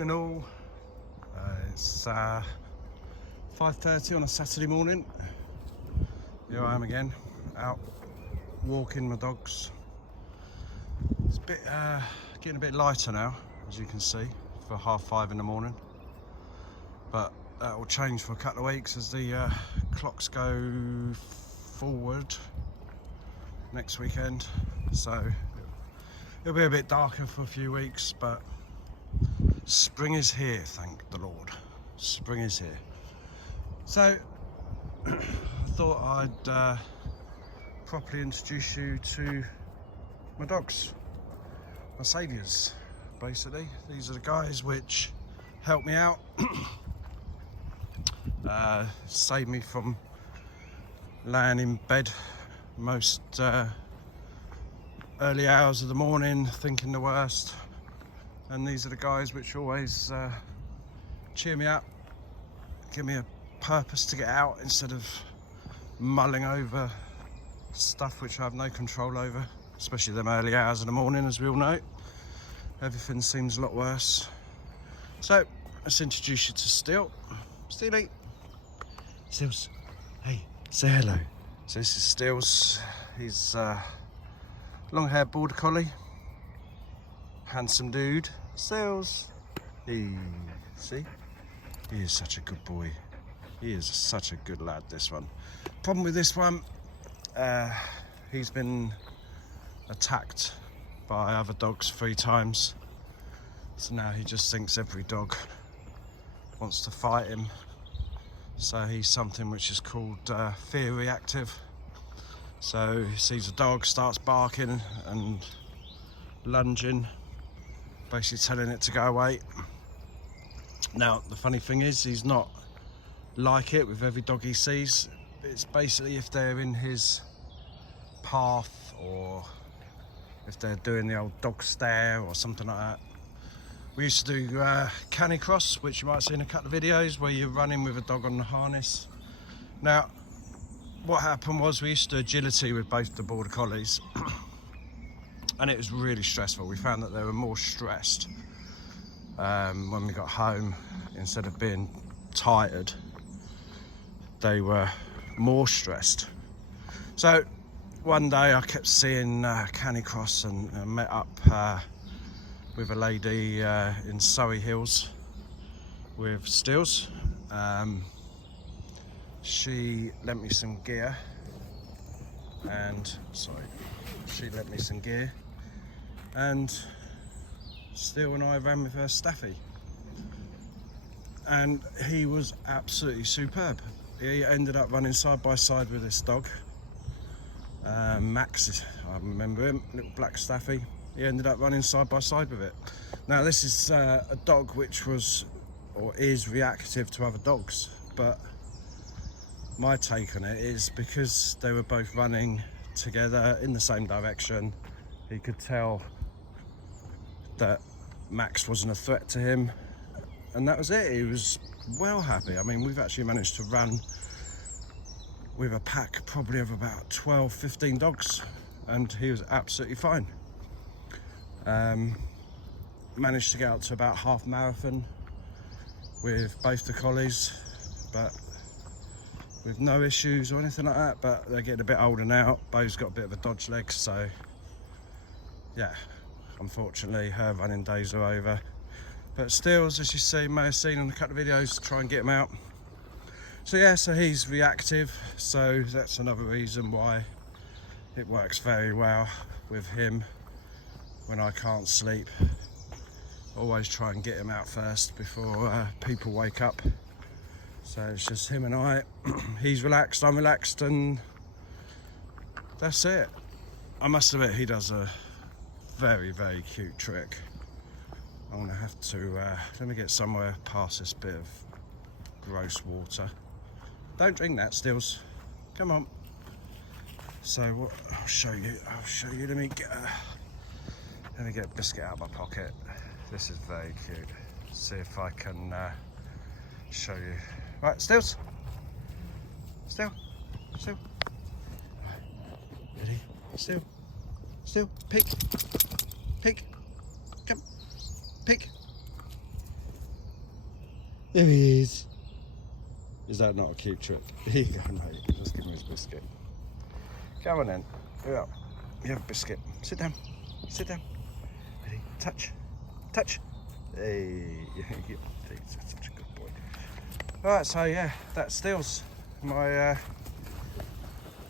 Morning all. It's 5:30 on a Saturday morning. Here I am again, out walking my dogs. It's a bit getting a bit lighter now, as you can see, for 5:30 in the morning. But that will change for a couple of weeks as the clocks go forward next weekend. So it'll be a bit darker for a few weeks, but spring is here, thank the Lord. Spring is here. So I thought I'd properly introduce you to my dogs, my saviours, basically. These are the guys which help me out, save me from laying in bed most early hours of the morning thinking the worst. And these are the guys which always cheer me up, give me a purpose to get out instead of mulling over stuff which I have no control over, especially them early hours of the morning, as we all know. Everything seems a lot worse. So let's introduce you to Steel. Steely. Steels, hey, say hello. So this is Steels. He's long-haired border collie. Handsome dude. Steels. Hey, see? He is such a good boy. He is such a good lad, this one. Problem with this one, he's been attacked by other dogs 3 times. So now he just thinks every dog wants to fight him. So he's something which is called fear reactive. So he sees a dog, starts barking and lunging, basically telling it to go away. Now the funny thing is, he's not like it with every dog he sees. It's basically if they're in his path, or if they're doing the old dog stare or something like that. We used to do canicross, which you might see in a couple of videos, where you're running with a dog on the harness. Now what happened was, we used to do agility with both the border collies and it was really stressful. We found that they were more stressed when we got home. Instead of being tired, they were more stressed. So one day I kept seeing canicross and met up with a lady in Surrey Hills with Steels. She lent me some gear, and Steel and I ran with her Staffy, and he was absolutely superb. He ended up running side by side with this dog, Max, I remember him, little black Staffy. He ended up running side by side with it. Now this is a dog which was, or is, reactive to other dogs, but my take on it is because they were both running together in the same direction, he could tell that Max wasn't a threat to him, and that was it. He was well happy. I mean, we've actually managed to run with a pack probably of about 12-15 dogs, and he was absolutely fine. Managed to get up to about half marathon with both the collies, but with no issues or anything like that. But they're getting a bit older now. Beau's got a bit of a dodge leg, so yeah, unfortunately her running days are over. But Steels, as you see, may have seen in a couple of videos, to try and get him out. So yeah, so he's reactive, so that's another reason why it works very well with him when I can't sleep. Always try and get him out first before people wake up. So it's just him and I. He's relaxed, I'm relaxed, and that's it. I must admit, he does a very, very cute trick. I'm gonna have to, let me get somewhere past this bit of gross water. Don't drink that, Steels. Come on. So what, I'll show you, let me get a biscuit out of my pocket. This is very cute. See if I can show you. Right, Steels. Steel. Right. Ready? Steel. Pick. Come. Pick. There he is. Is that not a cute trick? Here you go, mate. Just give me his biscuit. Come on then. Yeah. You have a biscuit. Sit down. Sit down. Ready? Touch. Touch. Hey. He's such a good boy. Alright, so yeah, that Steel's my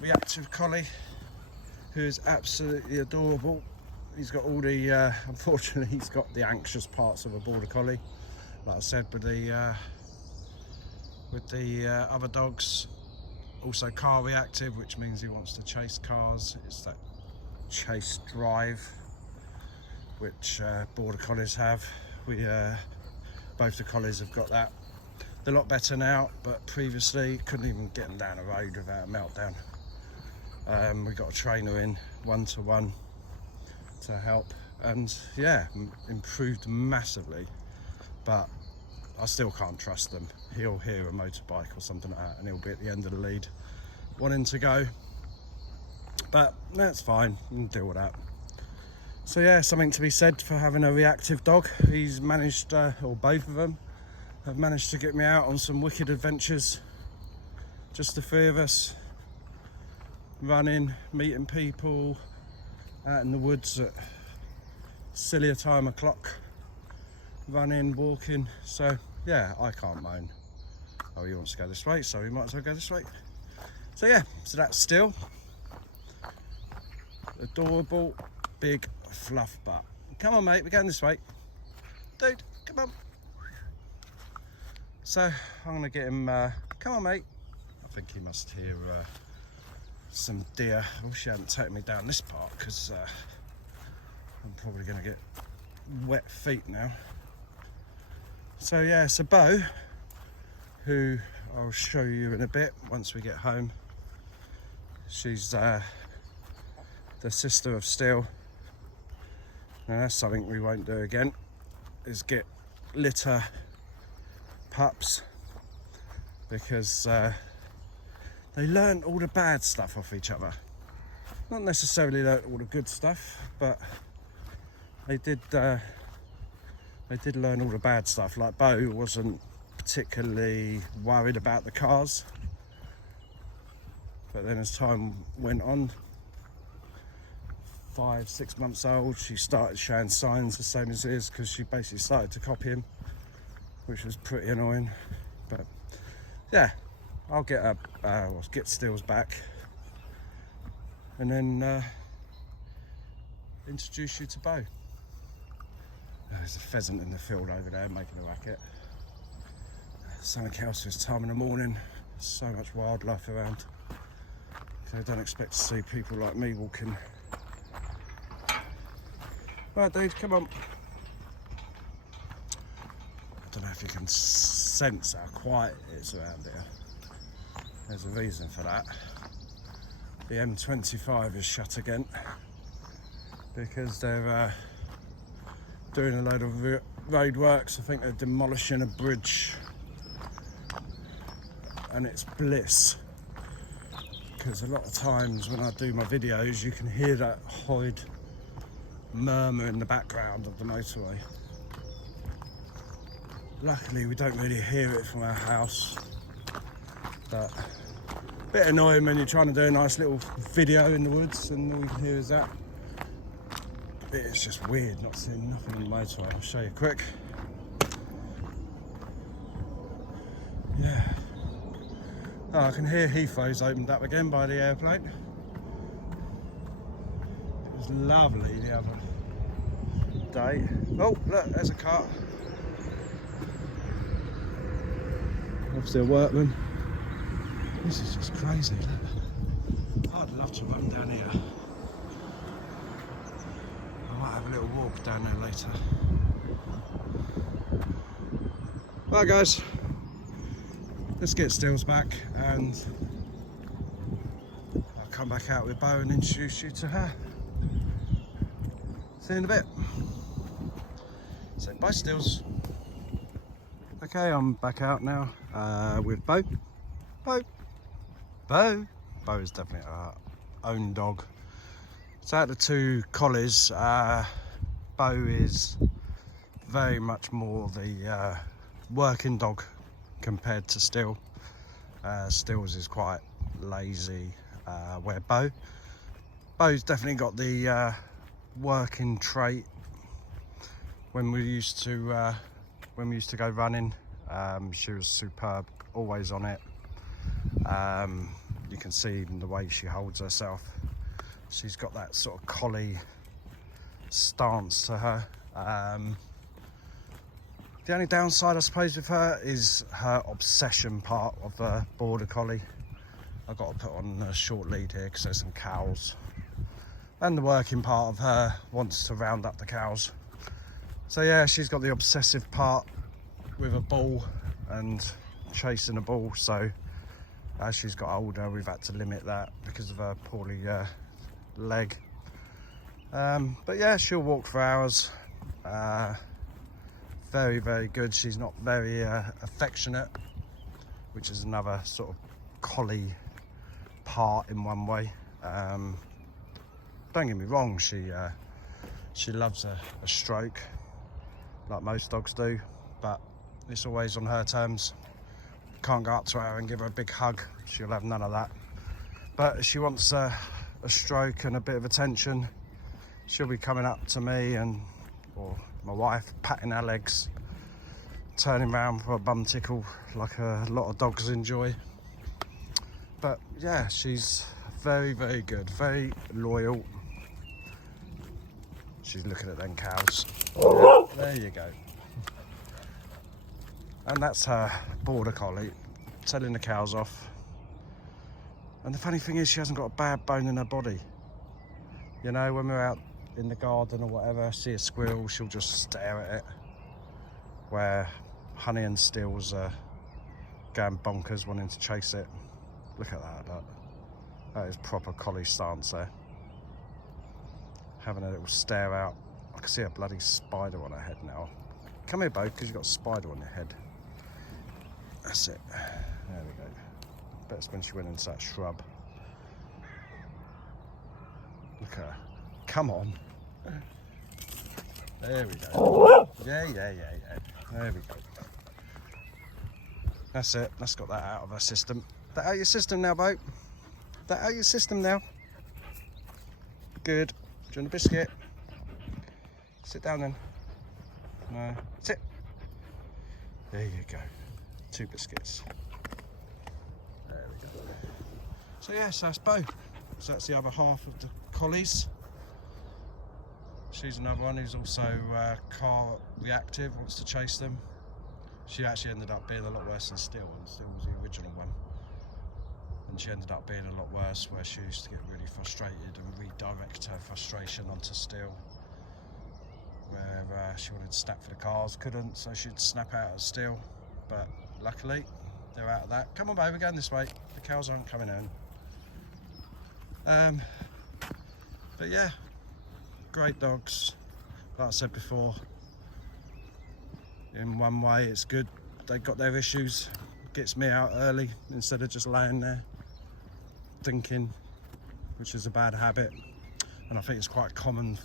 reactive collie, who's absolutely adorable. He's got all the, unfortunately, he's got the anxious parts of a border collie. Like I said, with the other dogs. Also car reactive, which means he wants to chase cars. It's that chase drive, which border collies have. Both the collies have got that. They're a lot better now, but previously couldn't even get them down the road without a meltdown. We got a trainer in, 1-to-1, to help, and yeah, improved massively. But I still can't trust them. He'll hear a motorbike or something like that and he'll be at the end of the lead wanting to go. But that's fine, we can deal with that. So yeah, something to be said for having a reactive dog. He's managed, or both of them, have managed to get me out on some wicked adventures. Just the three of us, running, meeting people, out in the woods at sillier time o'clock, running, walking. So yeah, I can't moan. Oh, he wants to go this way, so he might as well go this way. So yeah, so that's Steel. Adorable, big fluff butt. Come on, mate, we're going this way. Dude, come on. So I'm gonna get him, come on, mate. I think he must hear some deer. I wish he hadn't taken me down this part, because I'm probably gonna get wet feet now. So yeah, so Beau, who I'll show you in a bit once we get home. She's the sister of Steel. Now that's something we won't do again, is get litter pups, because they learn all the bad stuff off each other. Not necessarily learn all the good stuff, but they did learn all the bad stuff. Like Beau wasn't particularly worried about the cars, but then as time went on, 5-6 months old, she started showing signs the same as his, because she basically started to copy him, which was pretty annoying. But yeah, I'll get Steel's back and then introduce you to Beau. There's a pheasant in the field over there making a racket. Something else this time in the morning. So much wildlife around. So I don't expect to see people like me walking. Right, dude, come on. I don't know if you can sense how quiet it is around here. There's a reason for that. The M25 is shut again because they're doing a load of road works. I think they're demolishing a bridge, and it's bliss, because a lot of times when I do my videos you can hear that horrid murmur in the background of the motorway. Luckily we don't really hear it from our house, but a bit annoying when you're trying to do a nice little video in the woods and all you can hear is that. It's just weird not seeing nothing on the motorway. I'll show you quick. Yeah. Oh, I can hear Heathrow's opened up again by the airplane. It was lovely the other day. Oh, look, there's a car. Obviously a workman. This is just crazy, look. I'd love to run down here. I might have a little walk down there later. Right guys, let's get Steel's back and I'll come back out with Beau and introduce you to her. See you in a bit. So bye Steels. Okay, I'm back out now with Beau. Beau is definitely our own dog. So out of the two collies, Beau is very much more the working dog compared to Steel. Steel's is quite lazy, where Beau's definitely got the working trait. When we used to go running, she was superb, always on it. You can see in the way she holds herself, she's got that sort of collie stance to her. The only downside, I suppose, with her is her obsession part of the border collie. I've got to put on a short lead here because there's some cows, and the working part of her wants to round up the cows. So yeah, she's got the obsessive part with a ball and chasing a ball. So as she's got older, we've had to limit that because of her poorly leg. But yeah, she'll walk for hours. Very, very good. She's not very affectionate, which is another sort of collie part in one way. Don't get me wrong, she loves a stroke, like most dogs do, but it's always on her terms. Can't go up to her and give her a big hug. She'll have none of that. But if she wants a stroke and a bit of attention, she'll be coming up to me or my wife, patting her legs, turning around for a bum tickle like a lot of dogs enjoy. But yeah, she's very, very good, very loyal. She's looking at them cows. Yeah, there you go. And that's her border collie, telling the cows off. And the funny thing is, she hasn't got a bad bone in her body. You know, when we're out in the garden or whatever, see a squirrel, she'll just stare at it. Where Honey and Steel's going bonkers, wanting to chase it. Look at that, look. That is proper collie stance there. Having a little stare out. I can see a bloody spider on her head now. Come here, Beau, because you've got a spider on your head. That's it. There we go. That's when she went into that shrub. Look at her. Come on. There we go. Yeah. There we go. That's it. That's got that out of her system. That out of your system now, Beau. That out of your system now. Good. Do you want a biscuit? Sit down then. No. Sit. There you go. 2 biscuits. There we go. So yes, that's Beau. So that's the other half of the collies. She's another one who's also car reactive, wants to chase them. She actually ended up being a lot worse than Steel, and Steel was the original one. And she ended up being a lot worse, where she used to get really frustrated and redirect her frustration onto Steel. Where she wanted to snap for the cars, couldn't, so she'd snap out at Steel. But luckily, they're out of that. Come on, babe, we're going this way. The cows aren't coming in. But yeah, great dogs. Like I said before, in one way it's good. They got their issues. Gets me out early instead of just laying there thinking, which is a bad habit. And I think it's quite common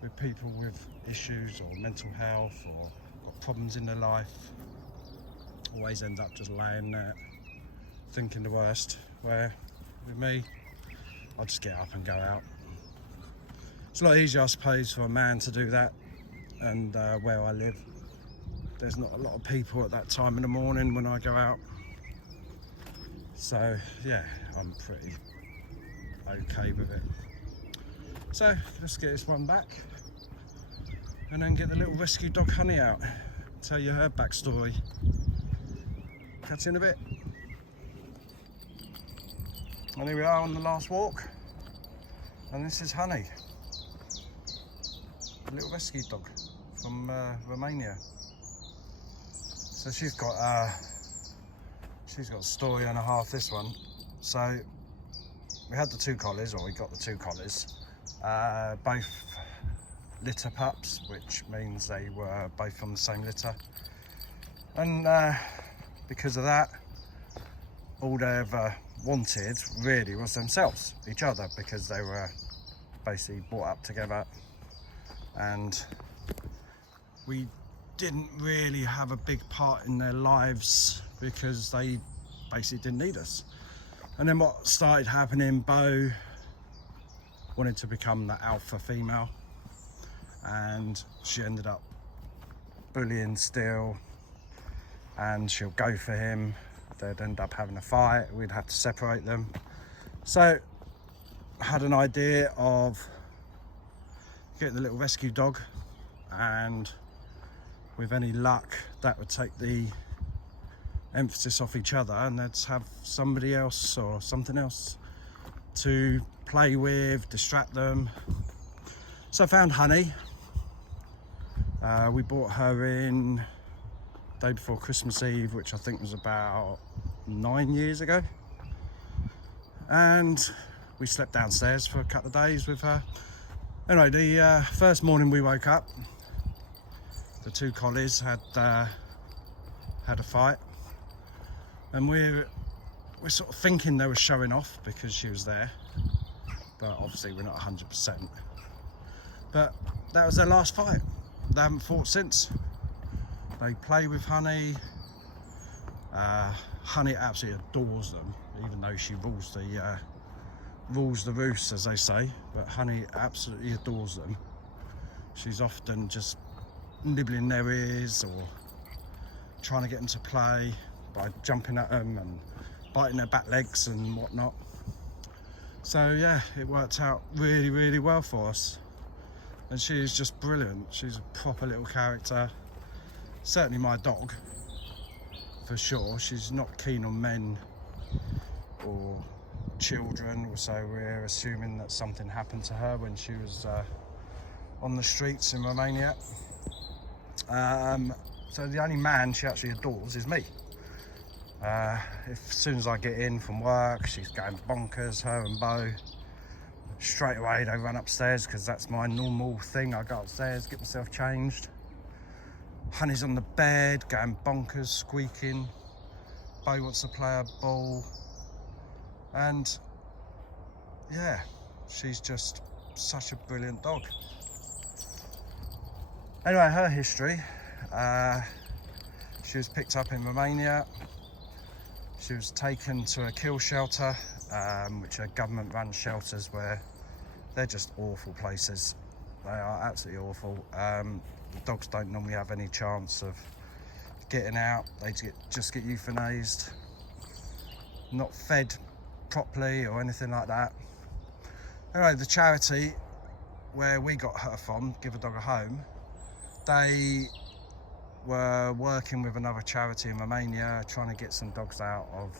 with people with issues or mental health or got problems in their life. Always end up just laying there thinking the worst. Where with me, I'll just get up and go out. It's a lot easier, I suppose, for a man to do that. And where I live, there's not a lot of people at that time in the morning when I go out. So yeah, I'm pretty okay with it. So let's get this one back and then get the little rescue dog Honey out. Tell you her backstory. Catch you in a bit. And here we are on the last walk. And this is Honey, a little rescue dog from Romania. So she's got a story and a half, this one. So we had the 2 collies, or we got the 2 collies, both litter pups, which means they were both from the same litter. And because of that, all they ever wanted really was themselves, each other, because they were basically brought up together. And we didn't really have a big part in their lives because they basically didn't need us. And then what started happening, Beau wanted to become the alpha female, and she ended up bullying Steel, and she'll go for him. They'd end up having a fight, we'd have to separate them. So I had an idea of getting the little rescue dog, and with any luck that would take the emphasis off each other, and they'd have somebody else or something else to play with, distract them. So I found Honey. We bought her in the day before Christmas Eve, which I think was about 9 years ago, and we slept downstairs for a couple of days with her. Anyway, the first morning we woke up, the two collies had a fight, and we're sort of thinking they were showing off because she was there, but obviously we're not 100%. But that was their last fight. They haven't fought since. They play with Honey. Honey absolutely adores them, even though she rules the roost, as they say. But Honey absolutely adores them. She's often just nibbling their ears or trying to get them to play by jumping at them and biting their back legs and whatnot. So yeah, it worked out really, really well for us. And she's just brilliant. She's a proper little character. Certainly my dog, for sure. She's not keen on men or children, so we're assuming that something happened to her when she was on the streets in Romania. So the only man she actually adores is me. As soon as I get in from work, she's going bonkers, her and Beau. Straight away they run upstairs because that's my normal thing. I go upstairs, get myself changed. Honey's on the bed, going bonkers, squeaking. Beau wants to play a ball. And yeah, she's just such a brilliant dog. Anyway, her history. She was picked up in Romania. She was taken to a kill shelter, which are government-run shelters where they're just awful places. They are absolutely awful. The dogs don't normally have any chance of getting out. They just get euthanized, not fed properly or anything like that. Anyway, the charity where we got her from, Give a Dog a Home, they were working with another charity in Romania trying to get some dogs out of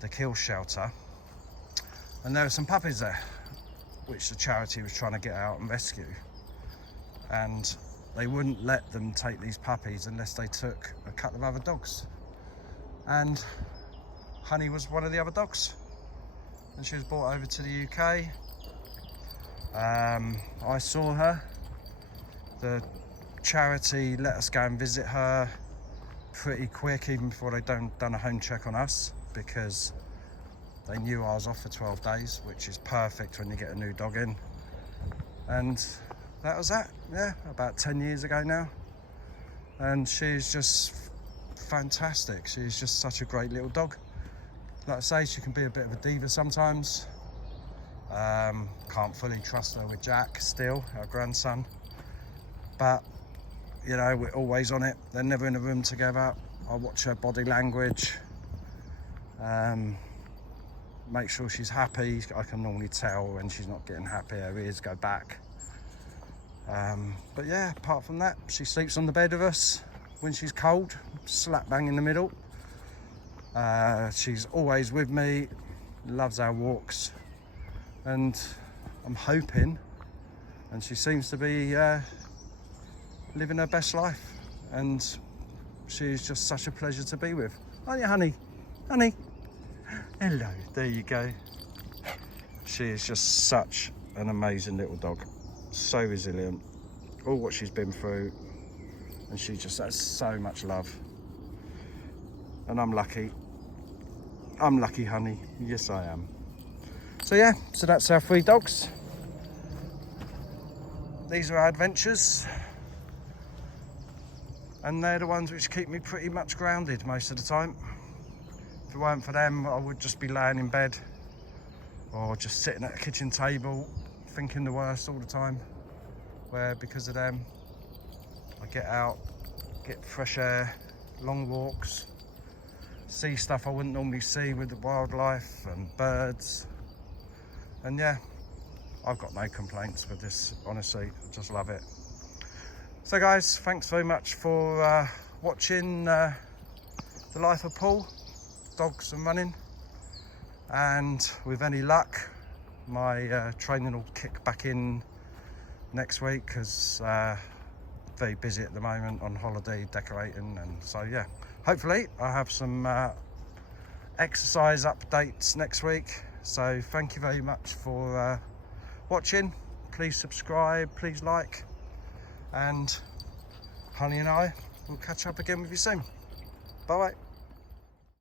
the kill shelter, and there were some puppies there which the charity was trying to get out and rescue, and they wouldn't let them take these puppies unless they took a couple of other dogs, and Honey was one of the other dogs, and she was brought over to the UK. I saw her. The charity let us go and visit her pretty quick, even before they'd done a home check on us, because they knew I was off for 12 days, which is perfect when you get a new dog in. And that was that, yeah, about 10 years ago now. And she's just fantastic. She's just such a great little dog. Like I say, she can be a bit of a diva sometimes. Can't fully trust her with Jack still, our grandson. But you know, we're always on it. They're never in a room together. I watch her body language, make sure she's happy. I can normally tell when she's not getting happy, her ears go back. But yeah, apart from that, she sleeps on the bed with us when she's cold, slap bang in the middle. She's always with me, loves our walks, and I'm hoping, and she seems to be living her best life, and she's just such a pleasure to be with. Aren't you, Honey? Honey? Hello, there you go. She is just such an amazing little dog. So resilient, all what she's been through, and she just has so much love. And I'm lucky. I'm lucky, Honey. Yes, I am. So yeah, so that's our 3 dogs. These are our adventures. and they're the ones which keep me pretty much grounded most of the time. If it weren't for them, I would just be laying in bed or just sitting at a kitchen table thinking the worst all the time, where because of them I get out, get fresh air, long walks, see stuff I wouldn't normally see with the wildlife and birds, and yeah, I've got no complaints with this, honestly. I just love it. So guys, thanks very much for watching the life of Paul, dogs and running, and with any luck my training will kick back in next week, because very busy at the moment on holiday decorating, and so yeah, hopefully I'll have some exercise updates next week. So thank you very much for watching. Please subscribe, please like, and Honey and I will catch up again with you soon. Bye bye.